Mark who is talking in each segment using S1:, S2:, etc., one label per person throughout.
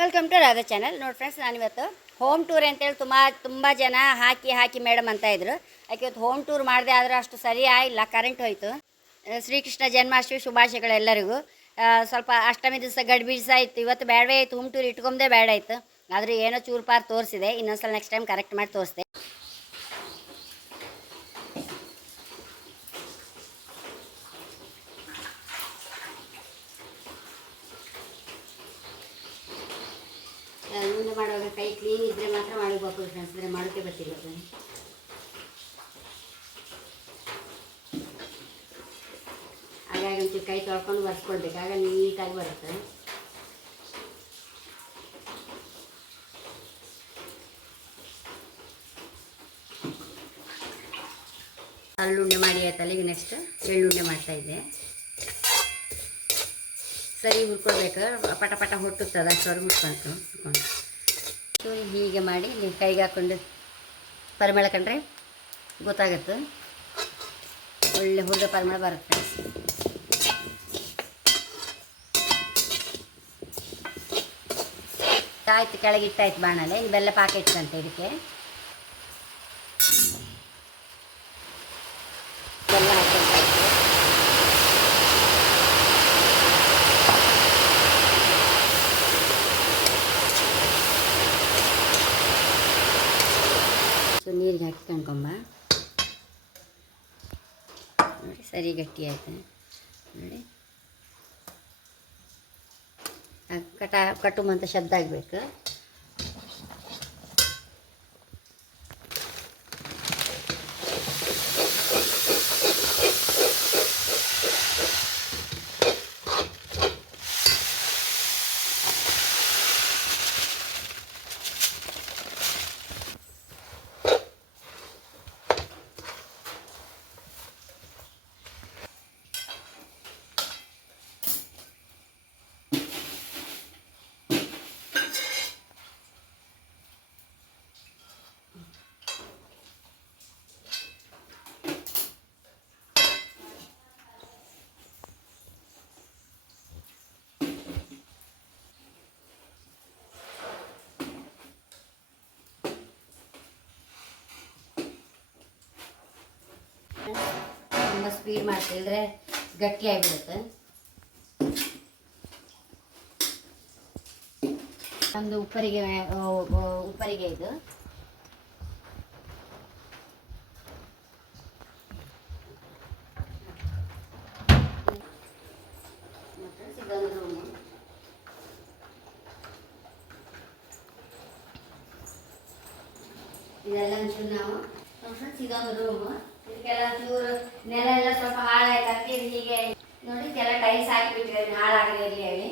S1: Welcome to Radha channel ನೋಡಿ friends ನಾನಿವತ್ತು home tour ಅಂತೇಳಿ ತುಂಬ ತುಂಬ ಜನ ಹಾಕಿ ಹಾಕಿ ಮೇಡಮ್ ಅಂತ ಇದ್ರು. ಯಾಕೆ ಇವತ್ತು ಹೋಮ್ ಟೂರ್ ಮಾಡಿದೆ ಆದ್ರೆ ಅಷ್ಟು ಸರಿ ಆಗಿಲ್ಲ ಕರೆಂಟ್ ಹೋಯಿತು. ಶ್ರೀಕೃಷ್ಣ ಜನ್ಮಾಷ್ಟಮಿ ಶುಭಾಶಯಗಳು ಎಲ್ಲರಿಗೂ. ಸ್ವಲ್ಪ ಅಷ್ಟಮಿ ದಿವಸ ಗಡ್ಬಿಡಿಸ ಇತ್ತು ಇವತ್ತು ಬೇಡವೇ ಆಯಿತು ಹೋಮ್ ಟೂರ್ ಇಟ್ಕೊಂಬದೇ ಬೇಡ ಆಯಿತು. ಆದರೆ ಏನೋ ಚೂರು ಪಾರ್ ತೋರಿಸಿದೆ. ಇನ್ನೊಂದ್ಸಲ ನೆಕ್ಸ್ಟ್ ಟೈಮ್ ಕರೆಕ್ಟ್ ಮಾಡಿ ತೋರಿಸ್ದೆ ಅಂದರೆ ಮಾಡೋಕ್ಕೆ ಬರ್ತಿಲ್ಲ ಅದು. ಹಾಗಾಗಿ ಒಂಚೂರು ಕೈ ತೊಳ್ಕೊಂಡು ಬರ್ಸ್ಕೊಳ್ಬೇಕು ಆಗ ನೀಟಾಗಿ ಬರುತ್ತೆ. ಅಲ್ಲುಂಡೆ ಮಾಡಿ ಆಯ್ತಲ್ಲ ಈಗ ನೆಕ್ಸ್ಟ್ ಎಳ್ಳುಂಡೆ ಮಾಡ್ತಾ ಇದ್ದೆ. ಸರಿ, ಹುರ್ಕೊಳ್ಬೇಕು. ಪಟ ಪಟ ಹುಟ್ಟುತ್ತದೆ ಅಷ್ಟವರೆಗೆ ಹುಟ್ಕೊಂಡು ಸೊ ಹೀಗೆ ಮಾಡಿ ನೀವು ಕೈಗೆ ಹಾಕ್ಕೊಂಡು ಪರಿಮಳ ಕಂಡ್ರೆ ಗೊತ್ತಾಗುತ್ತೆ. ಒಳ್ಳೆ ಹುರಿದ ಪರಿಮಳ ಬರುತ್ತೆ. ಆಯ್ತು ಕೆಳಗೆ ಇಟ್ಟಾಯ್ತು ಬಾಣಲೆ. ಇನ್ನು ಬೆಲ್ಲ ಪಾಕ ಇಟ್ಕಂತೆ ಇದಕ್ಕೆ ಬೆಲ್ಲ ಹಾಕಿರ್ತಾಯ್ತು ಸೊ ನೀರಿಗೆ ಹಾಕಿ ಕಣ್ಕೊಂಬ ನೋಡಿ. ಸರಿ ಗಟ್ಟಿ ಆಯಿತು ನೋಡಿ ಕಟ ಕಟ್ಟುಮಂತ ಶಬ್ದ ಆಗಬೇಕು. ತುಂಬ ಸ್ಪೀಡ್ ಮಾಡ್ತಿದ್ರೆ ಗಟ್ಟಿ ಆಗಿಬಿಡುತ್ತೆ ನಮ್ಮದು ಉಪ್ಪರಿಗೆ ಉಪ್ಪರಿಗೆ ಇದು. ಇದೆಲ್ಲ ನಾವು ಇದೊಂದು ರೂಮು ಚೂರು ನೆಲ ಎಲ್ಲ ಸ್ವಲ್ಪ ಹಾಳಾಯ್ತು? ಇದು ಹೀಗೆ. ನೋಡಿ, ಕೆಲ ಟೈಲ್ಸ್ ಹಾಕಿಬಿಟ್ಟಿದ್ದೀನಿ ಹಾಳಾಗದೆ ಇರಲಿ ಹೇಳಿ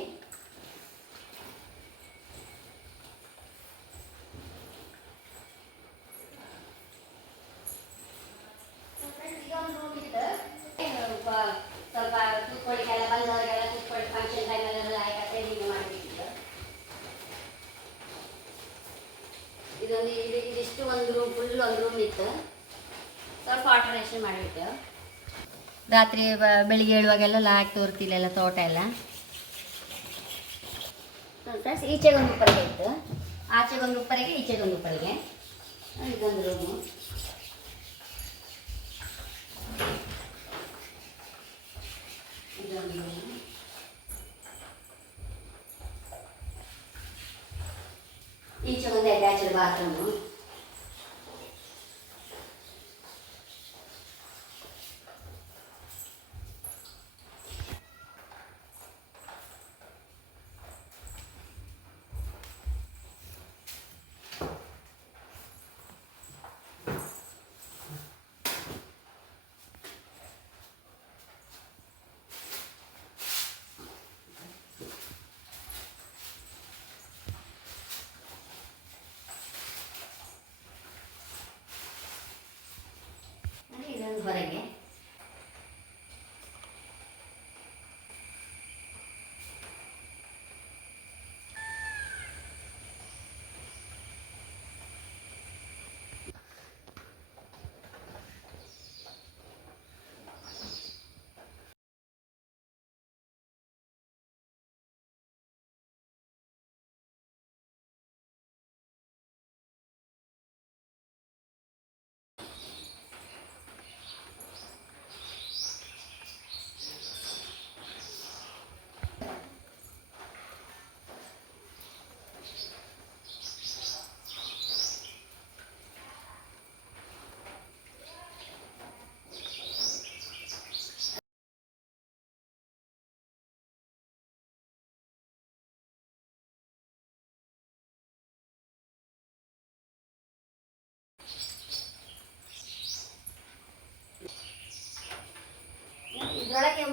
S1: ಸ್ವಲ್ಪ ಕೂತ್ಕೊಳ್ಳಿಕ್ಕೆಲ್ಲ ಬಂದವರಿಗೆಲ್ಲ ಕೂತ್ಕೊಳ್ಳಿ. ಫಂಕ್ಷನ್ ಟೈಮಲ್ಲೆಲ್ಲ ಮಾಡಿಬಿಟ್ಟಿದ್ದು ಇದೊಂದು, ಇದು, ಇದಿಷ್ಟು ಒಂದು ರೂಮ್ ಫುಲ್ ಒಂದು ರೂಮ್ ಇತ್ತು. ಸ್ವಲ್ಪ ಆಲ್ಟರೇಷನ್ ಮಾಡಿಬಿಟ್ಟೆವು ರಾತ್ರಿ ಬೆಳಿಗ್ಗೆ ಏಳುವಾಗೆಲ್ಲ ಹಾಕಿ ತೋರ್ತಿಲ್ಲ ಎಲ್ಲ ತೋಟ ಎಲ್ಲ. ಫ್ರೆಂಡ್ಸ್ ಈಚೆಗೊಂದು ಉಪ್ಪರಿಗೆ ಇತ್ತು. ಆಚೆಗೊಂದು ಉಪ್ಪರಿಗೆ ಈಚೆಗೊಂದು ಉಪ್ಪರಿಗೆ ಇದೊಂದು ರೂಮು ಇದೊಂದು ರೂಮು ಈಚೆ ಒಂದು ಅಟ್ಯಾಚ್ಡ್ ಬಾತ್ರೂಮು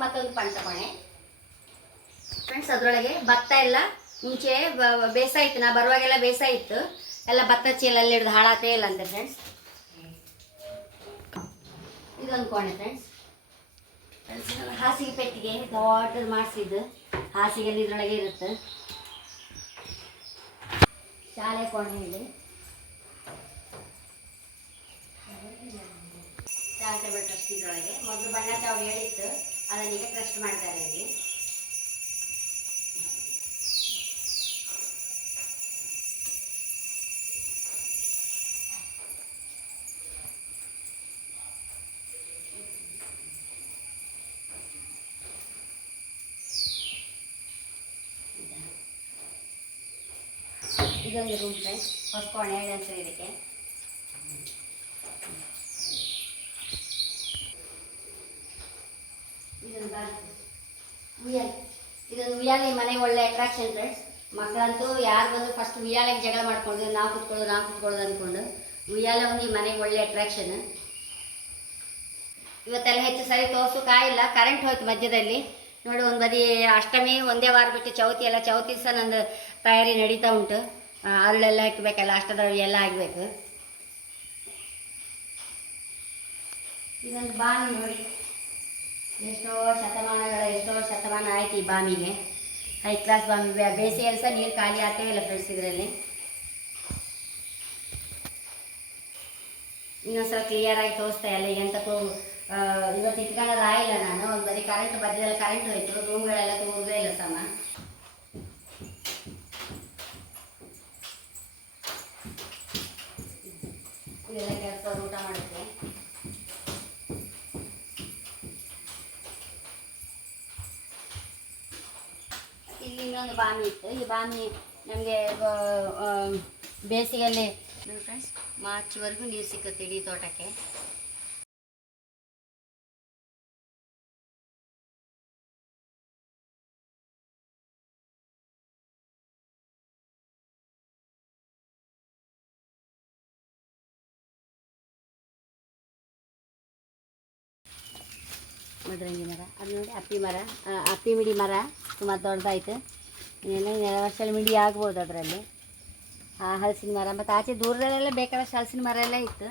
S1: ಮತ್ತೊಂದು ಪಂಚಕೋಣೆ ಫ್ರೆಂಡ್ಸ್ ಅದರೊಳಗೆ ಭತ್ತ ಎಲ್ಲ ಮುಂಚೆ ಬೇಸಾಯಿತ್ತು. ನಾ ಬರುವಾಗೆಲ್ಲ ಬೇಸ ಇತ್ತು ಎಲ್ಲ ಭತ್ತ ಚೀಲಲ್ಲಿ ಹಿಡಿದು ಹಾಳಾತೇ ಇಲ್ಲ ಅಂತೆ ಫ್ರೆಂಡ್ಸ್ ಇದೊಂದು ಕೋಣೆ ಫ್ರೆಂಡ್ಸ್ ಹಾಸಿಗೆ ಪೆಟ್ಟಿಗೆ ದೊಡ್ಡದು ಮಾಡಿಸಿದ್ದು ಹಾಸಿಗೆ ಇದ್ರೊಳಗೆ ಇರುತ್ತೆ. ಶಾಲೆ ಕೋಣೆ ಇದೆ. ಟ್ರಸ್ಟ್ ಇದರೊಳಗೆ. ಮೊದಲು ಬಣ್ಣ ಚಾವಡಿ ಹೇಳಿತ್ತು. ಅದನ್ನೀಗ ಟ್ರಸ್ಟ್ ಮಾಡ್ತಾರೆ ಇಲ್ಲಿ. ಇದೊಂದು ರೂಮ್ ಫ್ರೆಂಡ್ಸ್ ಹೊಸ ಕೋಣೆ ಹೆಸರು ಇದಕ್ಕೆ ಇದೊಂದು ಬಾತ್- ಇದೊಂದು ಉಯ್ಯಾಲೆ, ಮನೆ, ಒಳ್ಳೆ ಅಟ್ರಾಕ್ಷನ್ ಫ್ರೆಂಡ್ಸ್ ಮಕ್ಕಳಂತೂ ಯಾರು ಬಂದು ಫಸ್ಟ್ ಉಯ್ಯಾಲೆಗೆ ಜಗಳ ಮಾಡ್ಕೊಂಡು, ನಾವು ಕುತ್ಕೊಳ್ಳೋದು ನಾವು ಕುತ್ಕೊಳ್ಳೋದು ಅಂದ್ಕೊಂಡು ಉಯ್ಯಾಲೆ ಒಂದು ಈ ಮನೆಗೆ ಒಳ್ಳೆ ಅಟ್ರಾಕ್ಷನ್ ಇವತ್ತೆಲ್ಲ ಹೆಚ್ಚು ಸರಿ ತೋರ್ಸೋಕ್ಕಾಗಿಲ್ಲ ಕರೆಂಟ್ ಹೋಯ್ತು ಮಧ್ಯದಲ್ಲಿ. ನೋಡಿ, ಒಂದು ಬದಿ ಅಷ್ಟಮಿ, ಒಂದೇ ವಾರ ಬಿಟ್ಟು ಚೌತಿ ಎಲ್ಲ, ಚೌತಿ ಸಹ ನಂದು ತಯಾರಿ ನಡೀತಾ ಉಂಟು. ಅರಳೆಲ್ಲ ಹಾಕಬೇಕಲ್ಲ ಅಷ್ಟದ್ರವ್ಯ ಎಲ್ಲ ಆಗಬೇಕು. ಇದೊಂದು ಬಾಣಿ ನೋಡಿ. ಎಷ್ಟೋ ಶತಮಾನಗಳ, ಎಷ್ಟೋ ಶತಮಾನ ಆಯ್ತು ಈ ಬಾಮಿಗೆ ಹೈ ಕ್ಲಾಸ್ ಬಾಮಿ ಬೇಸಿಗೆಯಲ್ಲಿ ಸಹ ನೀರು ಖಾಲಿ ಆಗ್ತೇ ಇಲ್ಲ ಫ್ರೆಂಡ್ಸ್ ಇದರಲ್ಲಿ. ಇನ್ನೊಂದ್ಸಲ ಕ್ಲಿಯರ್ ಆಗಿ ತೋರಿಸ್ತಾ ಇಲ್ಲ. ಎಂತಕ್ಕೂ ಇವತ್ತು ಇಟ್ಕೊಳ್ಳೋದು ಆಗಿಲ್ಲ ನಾನು. ಒಂದು ಬರೀ ಕರೆಂಟ್ ಮಧ್ಯದಲ್ಲಿ ಕರೆಂಟ್ ಹೋಯ್ತು. ರೂಮ್ಗಳೆಲ್ಲ ತೋರುದೇ ಇಲ್ಲ ಸಮ. ಇದೆಲ್ಲ ಕೆಲಸ ಊಟ ಮಾಡುತ್ತೆ. ಇನ್ನೊಂದು ಬಾಮಿ ಇತ್ತು. ಈ ಬಾಮಿ ನಮಗೆ ಬೇಸಿಗೆಯಲ್ಲಿ ಫ್ರೆಂಡ್ಸ್ ಮಾರ್ಚ್ವರೆಗೂ ನೀರು ಸಿಕ್ಕುತ್ತೆ ಇಡೀ ತೋಟಕ್ಕೆ. ಮದರಂಗಿ ಮರ. ಅದು ನೋಡಿ ಅಪ್ಪಿ ಮರ. ಅಪ್ಪಿ ಮಿಡಿ ಮರ. ಸುಮಾರು ದೊಡ್ಡದಾಯ್ತು. ಇನ್ನೇನು ಎರಡು ವರ್ಷ ಮಿಡಿ ಆಗ್ಬೋದು ಅದರಲ್ಲಿ. ಆ ಹಲಸಿನ ಮರ. ಮತ್ತು ಆಚೆ ದೂರದಲ್ಲೆಲ್ಲ ಬೇಕಾದಷ್ಟು ಹಲಸಿನ ಮರ ಎಲ್ಲ ಇತ್ತು.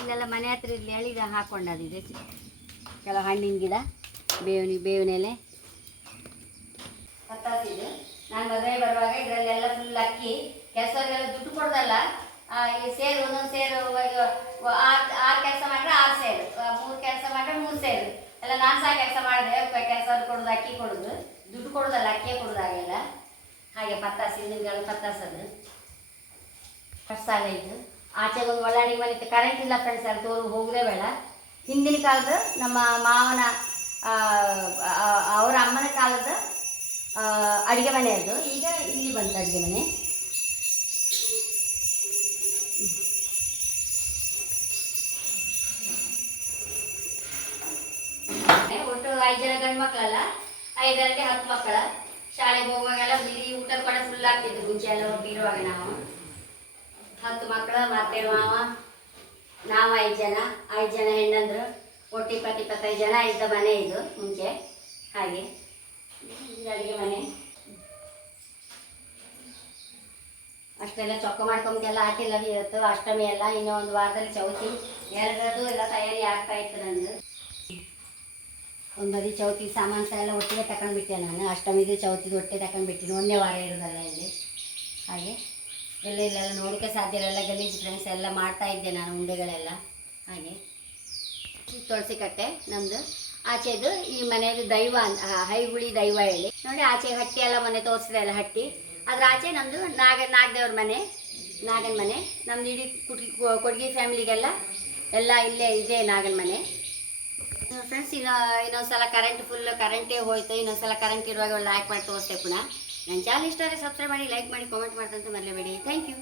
S1: ಇಲ್ಲೆಲ್ಲ ಮನೆ ಹತ್ರ ಇಲ್ಲಿ ಎಳಿದ ಹಾಕೊಂಡದಿದೆ ಕೆಲವು ಹಣ್ಣಿನ ಗಿಡ, ಬೇವಿನ ಬೇವಿನ ಎಲೆ. ನಾನು ಮದುವೆ ಬರುವಾಗ ಇದರಲ್ಲೆಲ್ಲ ಫುಲ್ ಅಕ್ಕಿ. ಕೆಲಸದೆಲ್ಲ ದುಡ್ಡು ಕೊಡೋದಲ್ಲ. ಈ ಸೇರು, ಒಂದೊಂದು ಸೇರು ಆರು ಆರು ಕೆಲಸ ಮಾಡಿದ್ರೆ ಆರು ಸೇರು. ಮೂರು ಕೆಲಸ ಮಾಡಿದ್ರೆ ಮೂರು ಸೇರು. ಎಲ್ಲ ನಾನು ಸಹ ಕೆಲಸ ಮಾಡಿದೆ ಕೆಲಸ ಕೊಡೋದು, ಅಕ್ಕಿ ಕೊಡೋದು. ದುಡ್ಡು ಕೊಡೋದಲ್ಲ, ಅಕ್ಕಿಯೇ ಕೊಡೋದಾಗೆಲ್ಲ ಹಾಗೆ ಪತ್ತಾಸು ಹಿಂದಿನ ಪತ್ತಾಸದು ಫಸ್ಟ್ ಸಾಲ ಇದು ಆಚೆಗೆ ಒಂದು ಒಳ್ಳಾಡಿ ಮನೆ ಕರೆಂಟ್ ಇಲ್ಲ ಫ್ರೆಂಡ್ಸ್ ಅಲ್ಲಿ ತೋರು ಹೋಗಲೇ ಬೇಡ. ಹಿಂದಿನ ಕಾಲದ ನಮ್ಮ ಮಾವನ ಅವರ ಅಮ್ಮನ ಕಾಲದ ಅಡುಗೆ ಮನೆ ಅದು. ಈಗ ಇಲ್ಲಿ ಬಂತು ಅಡುಗೆ ಮನೆ. ಐದು ಜನ ಗಂಡು ಮಕ್ಕಳಲ್ಲ? ಐದರಲ್ಲಿ ಹತ್ತು ಮಕ್ಕಳ. ಶಾಲೆಗೆ ಹೋಗುವಾಗೆಲ್ಲ ಬಿಳಿ ಊಟ ಕೂಡ ಫುಲ್ ಆಗ್ತಿದ್ರು ಮುಂಚೆ ಎಲ್ಲ ಒಟ್ಟಿರುವಾಗ ನಾವು. ಹತ್ತು ಮಕ್ಕಳು, ಮತ್ತೆ ಮಾವ, ನಾವು ಐದು ಜನ. ಐದು ಜನ ಹೆಣ್ಣಂದ್ರು ಒಟ್ಟು ಇಪ್ಪತ್ತು, ಇಪ್ಪತ್ತೈದು ಜನ ಇದ್ದ ಮನೆ ಇದು ಮುಂಚೆ. ಹಾಗೆ. ಅಡುಗೆ ಮನೆ. ಅಷ್ಟೆಲ್ಲ ಚೊಕ್ಕ ಮಾಡ್ಕೊಂಬೆಲ್ಲ ಹಾಕಿಲ್ಲ ಇವತ್ತು. ಅಷ್ಟಮಿ ಎಲ್ಲ ಇನ್ನೂ ಒಂದು ವಾರದಲ್ಲಿ ಚೌತಿ. ಎರಡರದ್ದು ಎಲ್ಲ ತಯಾರಿ ಆಗ್ತಾ ಇತ್ತು ನಂದು. ಒಂದು ಬದಿ ಚೌತಿ ಸಾಮಾನು ಸಹ ಎಲ್ಲ ಒಟ್ಟಿಗೆ ತಗೊಂಡ್ಬಿಟ್ಟೆ ನಾನು. ಅಷ್ಟಮಿದು ಚೌತಿದು ಒಟ್ಟೆ ತಗೊಂಡ್ಬಿಟ್ಟಿನಿ ಒಂದೇ ವಾರ ಇರೋದಲ್ಲ ಇಲ್ಲಿ. ಹಾಗೆ ಎಲ್ಲ ಇಲ್ಲೆಲ್ಲ ನೋಡೋಕ್ಕೆ ಸಾಧ್ಯ ಇಲ್ಲ. ಎಲ್ಲ ಗಲೀಜು ಫ್ರೆಂಡ್ಸ್ ಎಲ್ಲ ಮಾಡ್ತಾ ಇದ್ದೆ ನಾನು ಉಂಡೆಗಳೆಲ್ಲ. ಹಾಗೆ ತುಳಸಿ ಕಟ್ಟೆ ನಮ್ಮದು ಆಚೆದು ಈ ಮನೆಯದು ದೈವ ಹೈಗುಳಿ ದೈವ ಹೇಳಿ. ನೋಡಿ ಆಚೆ ಹಟ್ಟಿ ಎಲ್ಲ ಮನೆ ತೋರಿಸಿದೆ ಅಲ್ಲ ಹಟ್ಟಿ. ಅದ್ರ ಆಚೆ ನಮ್ಮದು ನಾಗ, ನಾಗದೇವ್ರ ಮನೆ, ನಾಗನ ಮನೆ. ನಮ್ದು ಇಡೀ ಕುಟ್ಗಿ ಕೊಡುಗೆ ಫ್ಯಾಮಿಲಿಗೆಲ್ಲ ಎಲ್ಲ ಇಲ್ಲೇ ಇದೆ ನಾಗನ ಮನೆ. ಫ್ರೆಂಡ್ಸ್ ಇನ್ನು ಇನ್ನೊಂದ್ಸಲ ಕರೆಂಟ್ ಫುಲ್ ಕರೆಂಟೇ ಹೋಯ್ತು ಇನ್ನೊಂದ್ಸಲ ಕರೆಂಟ್ ಇರುವಾಗ ಲೈಕ್ ಮಾಡಿ ತೋರಿಸ್ತೇವೆ ಪುನಃ. ನನ್ನ ಚಾನಲ್ ಇಷ್ಟ ಆದರೆ ಸಬ್ಸ್ಕ್ರೈಬ್ ಮಾಡಿ ಲೈಕ್ ಮಾಡಿ ಕಾಮೆಂಟ್ ಮಾಡ್ತಂತ ಮರಲೇಬೇಡಿ ಥ್ಯಾಂಕ್ ಯು